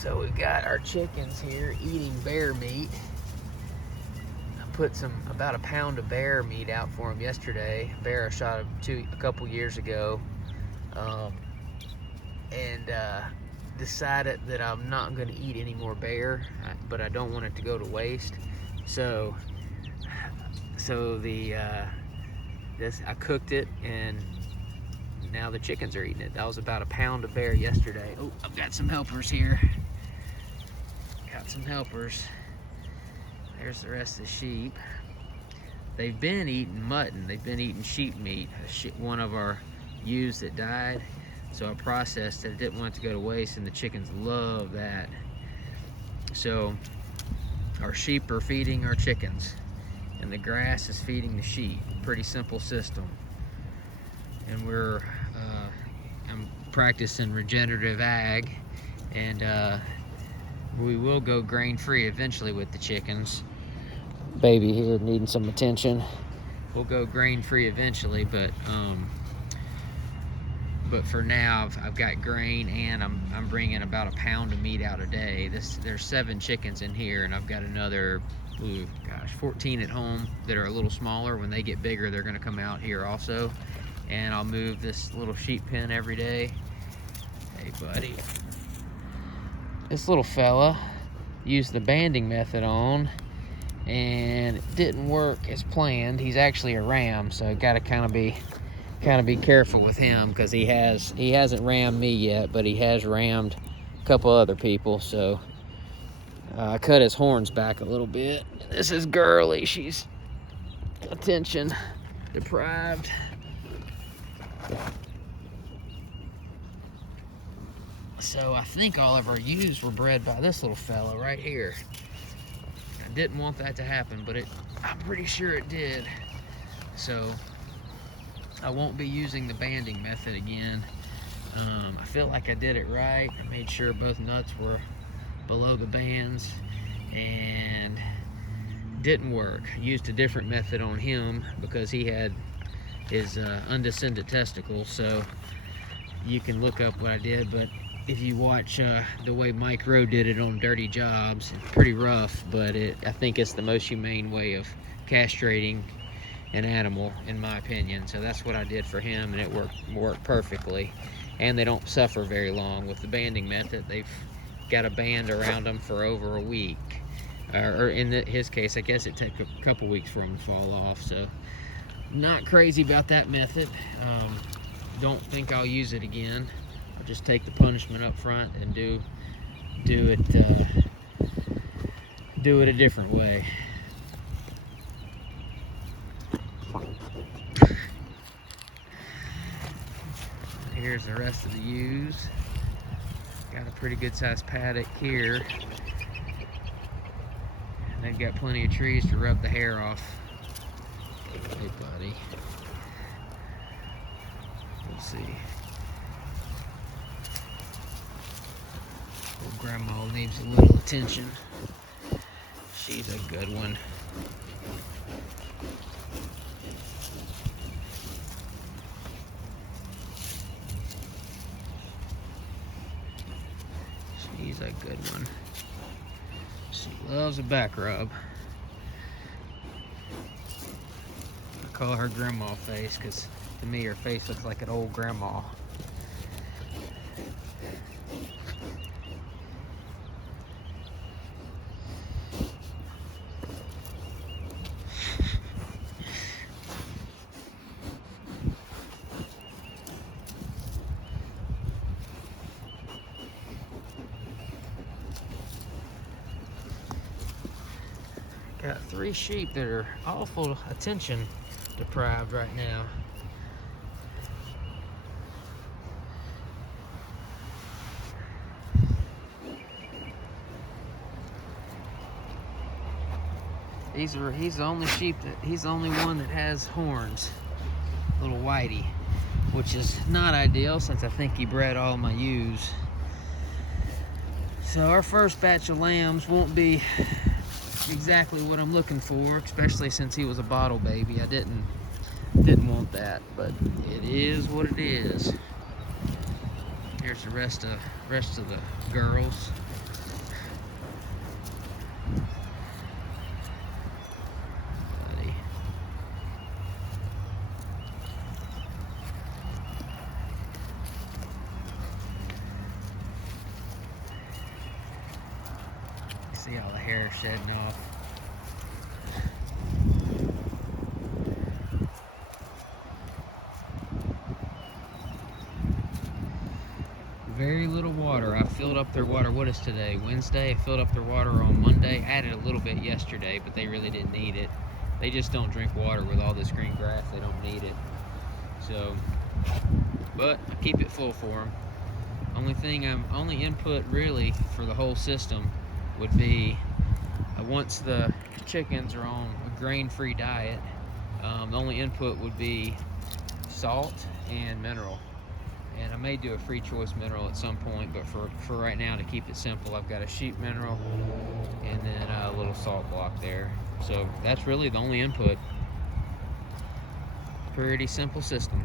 So we've got our chickens here eating bear meat. I put about a pound of bear meat out for them yesterday. Bear I shot a couple years ago, and decided that I'm not going to eat any more bear, but I don't want it to go to waste. So I cooked it, and now the chickens are eating it. That was about a pound of bear yesterday. Oh, I've got some helpers here. Got some helpers. There's the rest of the sheep. They've been eating mutton. They've been eating sheep meat. One of our ewes that died, so I processed it. I didn't want it to go to waste, and the chickens love that. So our sheep are feeding our chickens, and the grass is feeding the sheep. Pretty simple system. And I'm practicing regenerative ag, and we will go grain-free eventually with the chickens. Baby here needing some attention. We'll go grain-free eventually, but for now I've got grain, and I'm bringing about a pound of meat out a day. There's 7 chickens in here, and I've got another 14 at home that are a little smaller. When they get bigger, they're going to come out here also, and I'll move this little sheep pen every day. Hey buddy, this little fella used the banding method on, and it didn't work as planned. He's actually a ram, so I gotta kind of be careful with him, because he hasn't rammed me yet, but he has rammed a couple other people. So I cut his horns back a little bit. This is Girly. She's attention deprived. So I think all of our ewes were bred by this little fella right here. I didn't want that to happen, but I'm pretty sure it did. So I won't be using the banding method again. I feel like I did it right. I made sure both nuts were below the bands, and didn't work. I used a different method on him because he had his undescended testicles. So you can look up what I did, but if you watch the way Mike Rowe did it on Dirty Jobs, it's pretty rough, but I think it's the most humane way of castrating an animal, in my opinion. So that's what I did for him, and it worked perfectly. And they don't suffer very long. With the banding method, they've got a band around them for over a week. Or in his case, I guess it took a couple weeks for them to fall off. So not crazy about that method. Don't think I'll use it again. I'll just take the punishment up front and do it a different way. Here's the rest of the ewes. Got a pretty good sized paddock here. And they've got plenty of trees to rub the hair off. Hey buddy. Let's see. Old grandma needs a little attention. She's a good one. She's a good one. She loves a back rub. I call her grandma face because to me her face looks like an old grandma. Got 3 sheep that are awful attention deprived right now. He's the only he's the only one that has horns, little whitey, which is not ideal since I think he bred all my ewes. So our first batch of lambs won't be exactly what I'm looking for, especially since he was a bottle baby. I didn't want that, but it is what it is. Here's the rest of the girls. See all the hair shedding off. Very little water. I filled up their water. What is today? Wednesday. I filled up their water on Monday. Added a little bit yesterday, but they really didn't need it. They just don't drink water with all this green grass. They don't need it. So, but I keep it full for them. Only input really for the whole system would be once the chickens are on a grain-free diet, the only input would be salt and mineral. And I may do a free choice mineral at some point, but for right now, to keep it simple, I've got a sheep mineral and then a little salt block there. So that's really the only input. Pretty simple system.